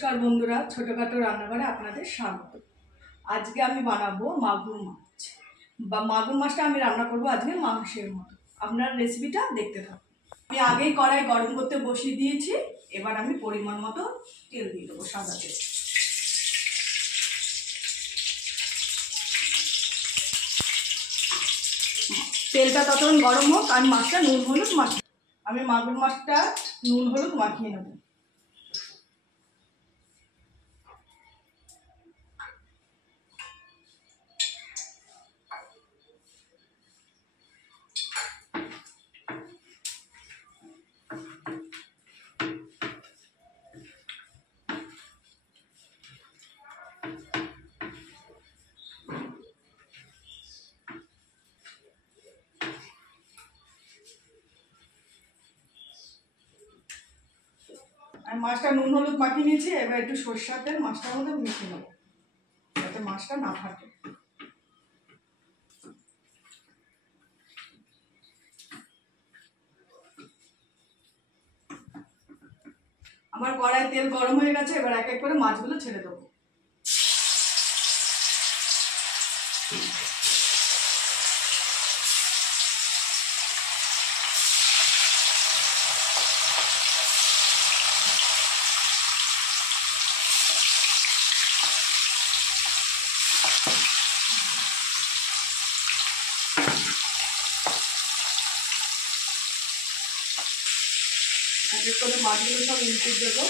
নমস্কার বন্ধুরা, ছোটখাটো রান্নাঘরে আপনাদের স্বাগত। আজকে আমি বানাবো মাগুর মাছ বা মাগুর মাছটা আমি রান্না করব আজকে মাংসের মতো। আপনার রেসিপিটা দেখতে থাকুন। আমি আগেই কড়াই গরম করতে বসিয়ে দিয়েছি। এবার আমি পরিমাণ মতো তেল দিয়ে দেবো, সাদা তেল। তেলটা ততক্ষণ গরম হোক, আমি মাছটা নুন হলুদ মাখিয়ে, আমি মাগুর মাছটা নুন হলুদ মাখিয়ে নেব। আমি মাছটা নুন হলুদ মাখিয়ে নিয়েছি। এবার একটু সরষের তেল মাছটার মধ্যে মিশিয়ে নেবো, যাতে মাছটা না ফাটে। আমার কড়াইয়ে তেল গরম হয়ে গেছে। এবার এক এক করে মাছগুলো ছেড়ে দেবো। এক এক করে মাছগুলো সব উল্টে দেবো।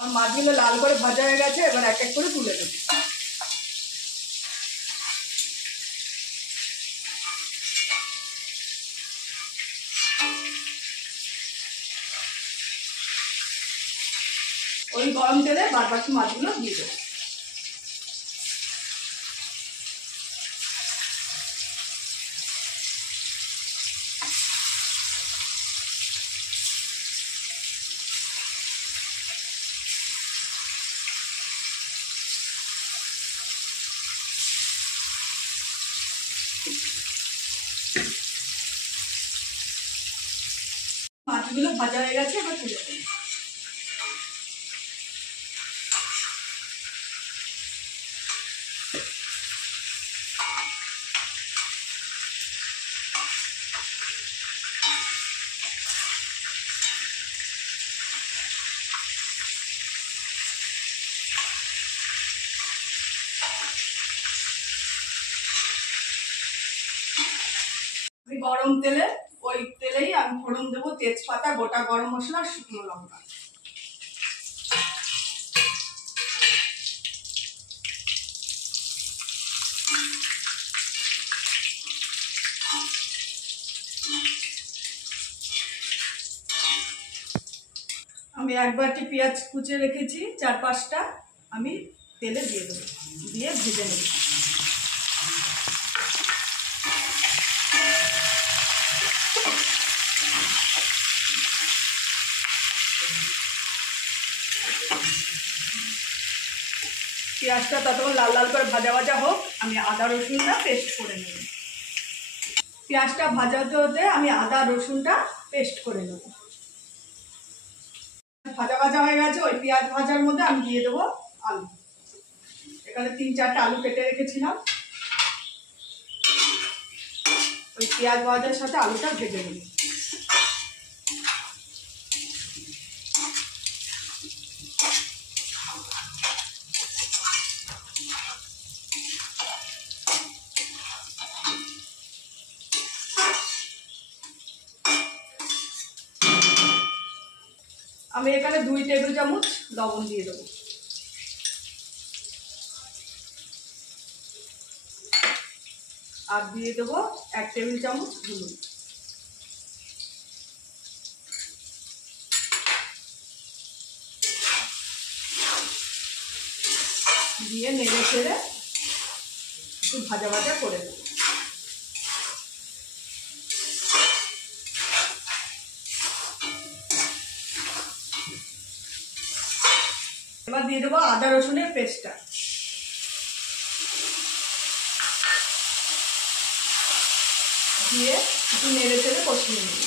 আমার মাছগুলো লাল করে ভাজা হয়ে গেছে। এবার এক এক করে তুলে দেবো। ওই গরম তেলে বাকি মাছগুলো দিয়ে দেবো। মাছগুলো ভাজা হয়ে গেছে। এবার তুলে দেবো। গরম তেলে, ওই তেলেই আমি ফোড়ন দেবো তেজপাতা, গোটা গরম মশলা, শুকনো লঙ্কা। আমি এক বাটি পেঁয়াজ কুচে রেখেছি, 4-5টা আমি তেলে দিয়ে দেবো, দিয়ে ভেজে নেব। পেঁয়াজটা ততক্ষণ লাল লাল করে ভাজা ভাজা হোক, আমি আদা রসুনটা পেস্ট করে নেব। পেঁয়াজটা ভাজা হতে হতে আমি আদা রসুনটা পেস্ট করে নেব। ভাজা ভাজা হয়ে গেছে। ওই পেঁয়াজ ভাজার মধ্যে আমি দিয়ে দেবো আলু। এখানে 3-4টা আলু কেটে রেখেছিলাম। ওই পেঁয়াজ ভাজার সাথে আলুটা ভেজে নেব। আমি এখানে 2 টেবিল চামচ লবণ দিয়ে দেবো। আর দিয়ে দেবো 1 টেবিল চামচ হলুদ। দিয়ে নেড়ে চেড়ে একটু ভাজা ভাজা করে দেবো। এবার দিয়ে দেবো আদা রসুনের পেস্টটা। দিয়ে একটু নেড়ে চেড়ে কষিয়ে নেব।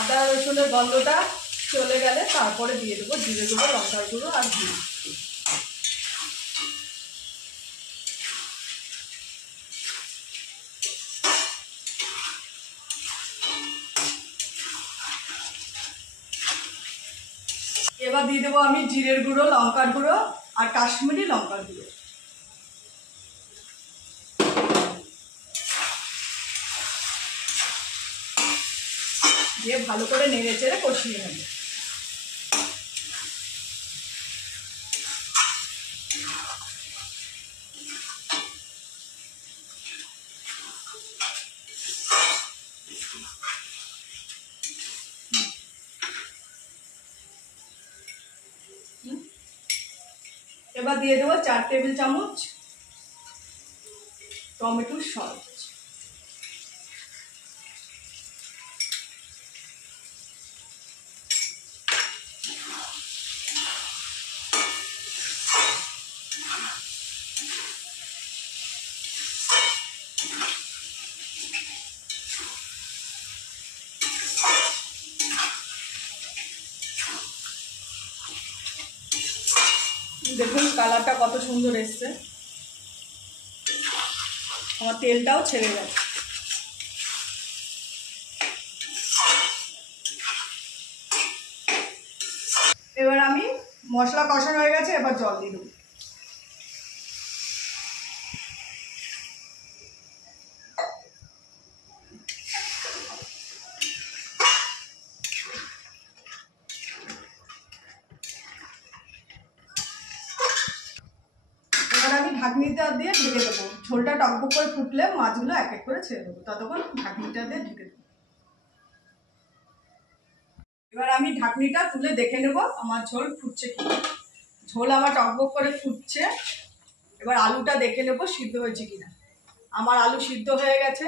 আদা রসুনের গন্ধটা চলে গেলে তারপরে দিয়ে দেবো জিরে গুঁড়ো, লঙ্কার গুঁড়ো আর ঘি। এবার দিয়ে দেবো আমি জিরের গুঁড়ো, লঙ্কার গুঁড়ো আর কাশ্মীরি লঙ্কার গুঁড়ো। দিয়ে ভালো করে নেড়ে চেড়ে কষিয়ে নেব। এবার দিয়ে দেবো 4 টেবিল চামচ টমেটোর সস। দেখুন কালারটা কত সুন্দর এসছে, আমার তেলটাও ছেড়ে গেছে। এবার আমি মশলা কষানো হয়ে গেছে, এবার জল দিয়ে দেবো। এবার আমি ঢাকনিটা দিয়ে ঢেকে দেবো। ঝোলটা টকবক করে ফুটলে মাছগুলো এক এক করে ছেড়ে দেবো, ততক্ষণ ঢাকনিটা দিয়ে ঢেকে দেবো। এবার আমি ঢাকনিটা তুলে দেখে নেব আমার ঝোল ফুটছে কি। ঝোল আমার টকবক করে ফুটছে। এবার আলুটা দেখে নেব সিদ্ধ হয়েছে কিনা। আমার আলু সিদ্ধ হয়ে গেছে।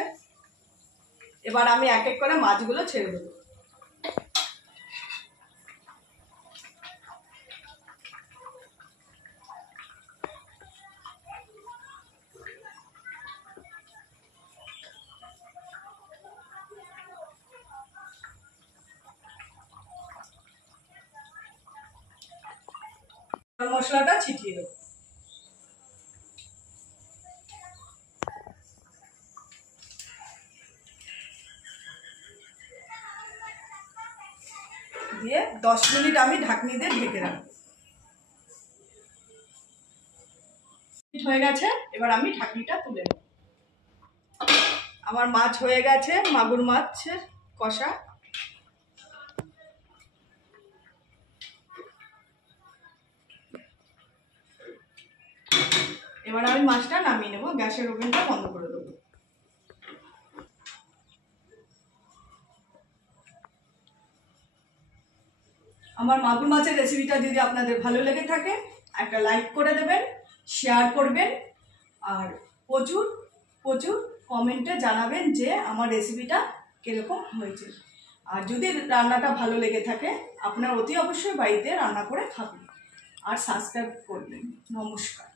এবার আমি এক এক করে মাছগুলো ছেড়ে দেবো। মশলাটা ছিটিয়ে দেবো। দিয়ে 10 মিনিট আমি ঢাকনি দিয়ে ঢেকে রাখবো। হয়ে গেছে, এবার আমি ঢাকনিটা তুলে নেব। আমার মাছ হয়ে গেছে, মাগুর মাছের কষা। এবার আমি মাছটা নামিয়ে নেব, গ্যাসের ওভেনটা বন্ধ করে দেবো। আমার মাগুর মাছের রেসিপিটা যদি আপনাদের ভালো লেগে থাকে একটা লাইক করে দেবেন, শেয়ার করবেন আর প্রচুর প্রচুর কমেন্টে জানাবেন যে আমার রেসিপিটা কীরকম হয়েছে। আর যদি রান্নাটা ভালো লেগে থাকে আপনার অতি অবশ্যই বাড়িতে রান্না করে খাবেন আর সাবস্ক্রাইব করবেন। নমস্কার।